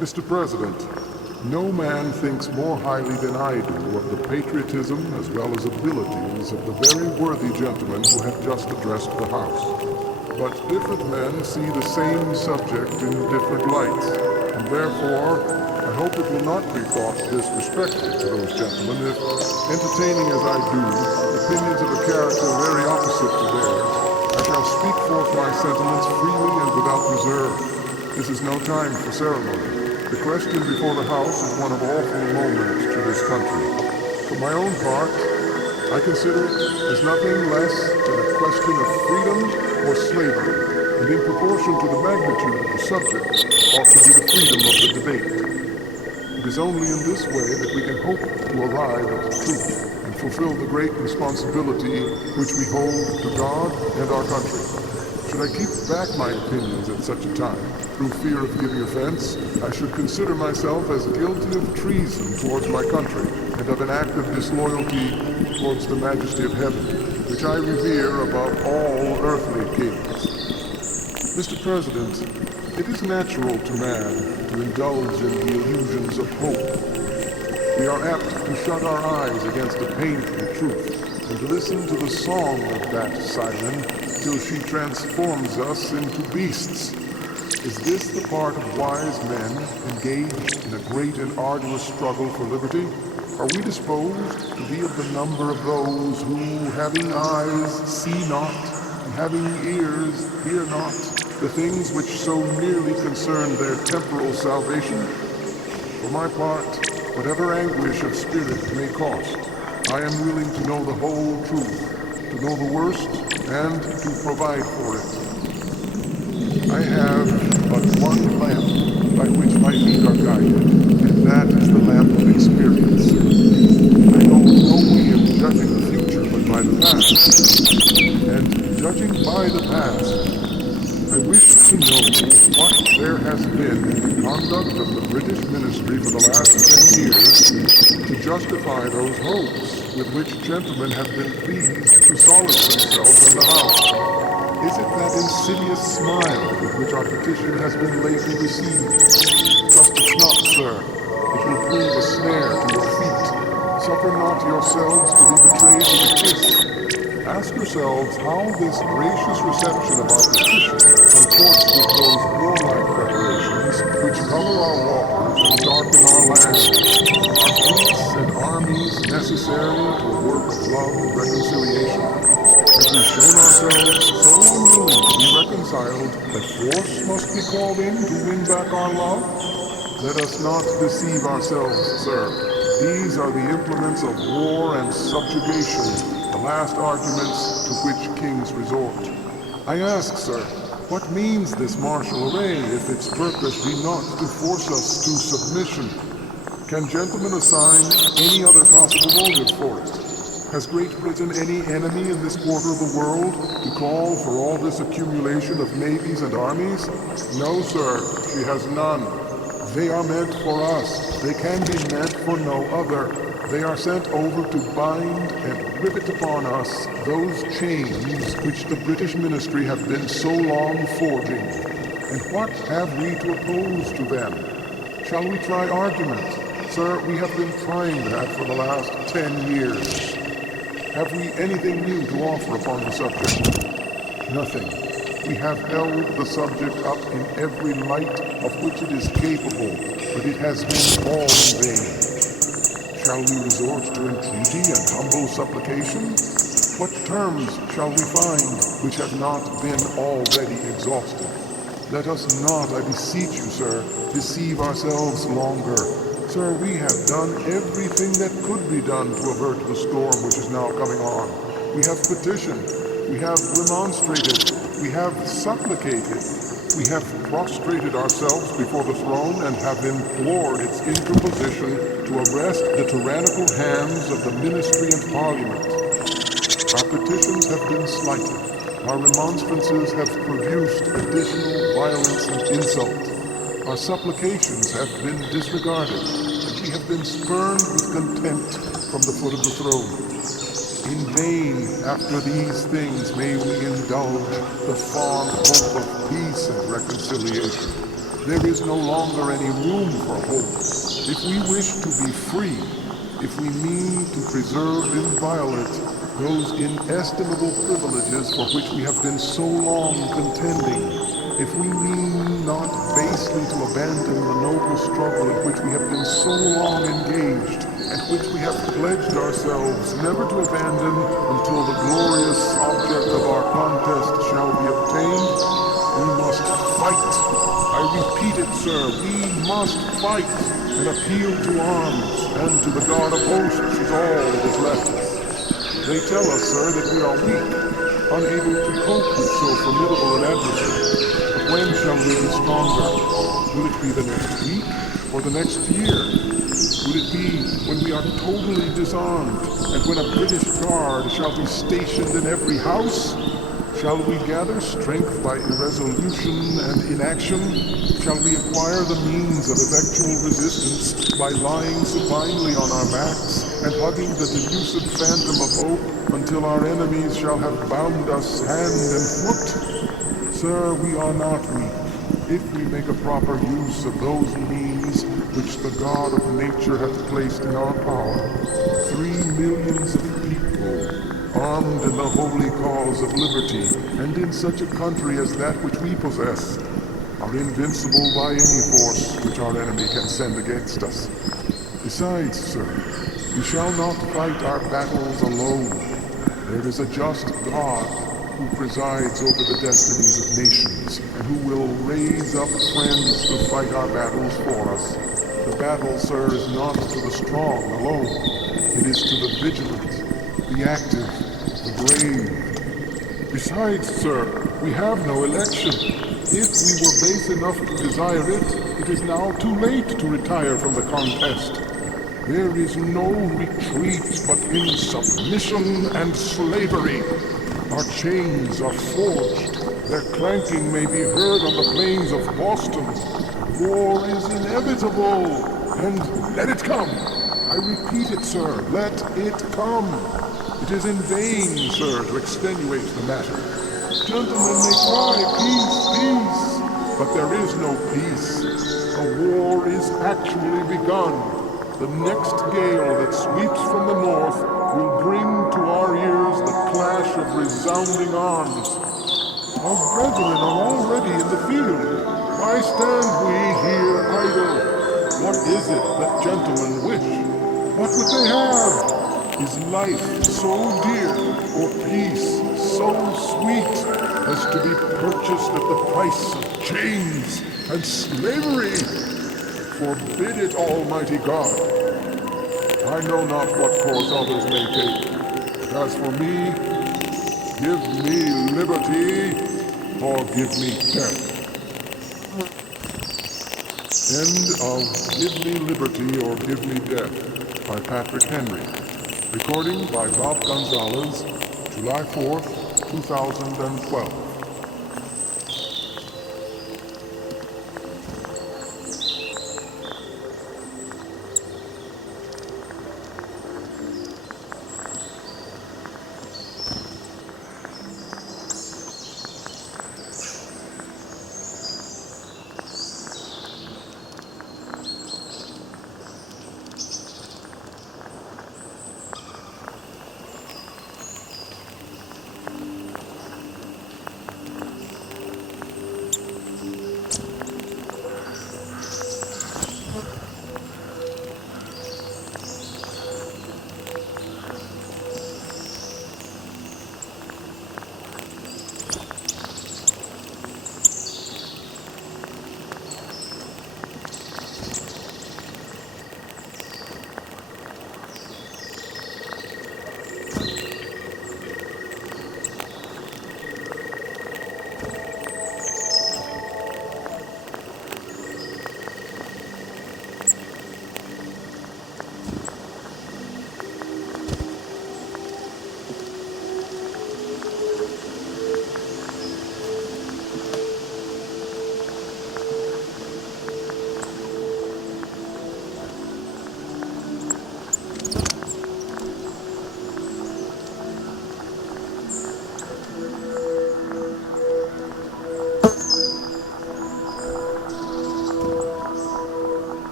Mr. President, no man thinks more highly than I do of the patriotism as well as abilities of the very worthy gentlemen who have just addressed the House. But different men see the same subject in different lights, and therefore I hope it will not be thought disrespectful to those gentlemen if, entertaining as I do opinions of a character very opposite to theirs, I shall speak forth my sentiments freely and without reserve. This is no time for ceremony. The question before the House is one of awful moment to this country. For my own part, I consider it as nothing less than a question of freedom or slavery, and in proportion to the magnitude of the subject, ought to be the freedom of the debate. It is only in this way that we can hope to arrive at the truth and fulfill the great responsibility which we hold to God and our country. Should I keep back my opinions at such a time, through fear of giving offense, I should consider myself as guilty of treason towards my country, and of an act of disloyalty towards the majesty of heaven, which I revere above all earthly kings. Mr. President, it is natural to man to indulge in the illusions of hope. We are apt to shut our eyes against a painful truth, and to listen to the song of that siren till she transforms us into beasts. Is this the part of wise men engaged in a great and arduous struggle for liberty? Are we disposed to be of the number of those who, having eyes, see not, and having ears, hear not, the things which so nearly concern their temporal salvation? For my part, whatever anguish of spirit may cost, I am willing to know the whole truth, to know the worst, and to provide for it. I have but one lamp by which my feet are guided, and that is the lamp of experience. I know no way of judging the future but by the past, and judging by the past, I wish to know what there has been in the conduct of the British ministry for the last 10 years to justify those hopes with which gentlemen have been pleased to solace themselves in the House. Is it that insidious smile with which our petition has been lately received? Trust it not, sir. It will prove a snare to your feet. Suffer not yourselves to be betrayed with a kiss. Ask yourselves how this gracious reception of our petition comports with those warlike preparations which cover our waters and darken our land. Are fleets and armies necessary to a work of love and reconciliation? Have we shown ourselves so unwilling to be reconciled that force must be called in to win back our love? Let us not deceive ourselves, sir. These are the implements of war and subjugation, the last arguments to which kings resort. I ask, sir, what means this martial array if its purpose be not to force us to submission? Can gentlemen assign any other possible motive for it? Has Great Britain any enemy in this quarter of the world to call for all this accumulation of navies and armies? No, sir, she has none. They are meant for us. They can be meant for no other. They are sent over to bind and rivet upon us those chains which the British ministry have been so long forging. And what have we to oppose to them? Shall we try argument? Sir, we have been trying that for the last 10 years. Have we anything new to offer upon the subject? Nothing. We have held the subject up in every light of which it is capable, but it has been all in vain. Shall we resort to entreaty and humble supplication? What terms shall we find which have not been already exhausted? Let us not, I beseech you, sir, deceive ourselves longer. Sir, we have done everything that could be done to avert the storm which is now coming on. We have petitioned, we have remonstrated, we have supplicated, we have prostrated ourselves before the throne and have implored its interposition to arrest the tyrannical hands of the ministry and parliament. Our petitions have been slighted. Our remonstrances have produced additional violence and insult. Our supplications have been disregarded, and we have been spurned with contempt from the foot of the throne. In vain, after these things, may we indulge the fond hope of peace and reconciliation. there is no longer any room for hope. If we wish to be free, if we mean to preserve inviolate those inestimable privileges for which we have been so long contending, if we mean not basely to abandon the noble struggle in which we have been so long engaged, and which we have pledged ourselves never to abandon until the glorious object of our contest shall be obtained, we must fight. I repeat it, sir, we must fight, and appeal to arms, and to the God of hosts is all that is left us. They tell us, sir, that we are weak, unable to cope with so formidable an adversary. But when shall we be stronger? Will it be the next week, or the next year? Would it be when we are totally disarmed, and when a British guard shall be stationed in every house? Shall we gather strength by irresolution and inaction? Shall we acquire the means of effectual resistance by lying supinely on our backs and hugging the delusive phantom of hope until our enemies shall have bound us hand and foot? Sir, we are not weak. If we make a proper use of those means which the God of nature hath placed in our power, 3 millions of people, armed in the holy cause of liberty, and in such a country as that which we possess, are invincible by any force which our enemy can send against us. Besides, sir, we shall not fight our battles alone. There is a just God who presides over the destinies of nations, and who will raise up friends to fight our battles for us. The battle, sir, is not to the strong alone. It is to the vigilant, the active, the brave. Besides, sir, we have no election. If we were base enough to desire it, it is now too late to retire from the contest. There is no retreat but in submission and slavery. Our chains are forged. Their clanking may be heard on the plains of Boston. War is inevitable, and let it come. I repeat it, sir, let it come. It is in vain, sir, to extenuate the matter. Gentlemen may cry, peace, peace, but there is no peace. A war is actually begun. The next gale that sweeps from the north will bring to our ears the clash of resounding arms. Our brethren are already in the field. Why stand we here idle? What is it that gentlemen wish? What would they have? Is life so dear, or peace so sweet, as to be purchased at the price of chains and slavery? Forbid it, Almighty God. I know not what course others may take. As for me, give me liberty, or give me death. End of Give Me Liberty or Give Me Death by Patrick Henry. Recording by Bob Gonzalez, July 4th, 2012.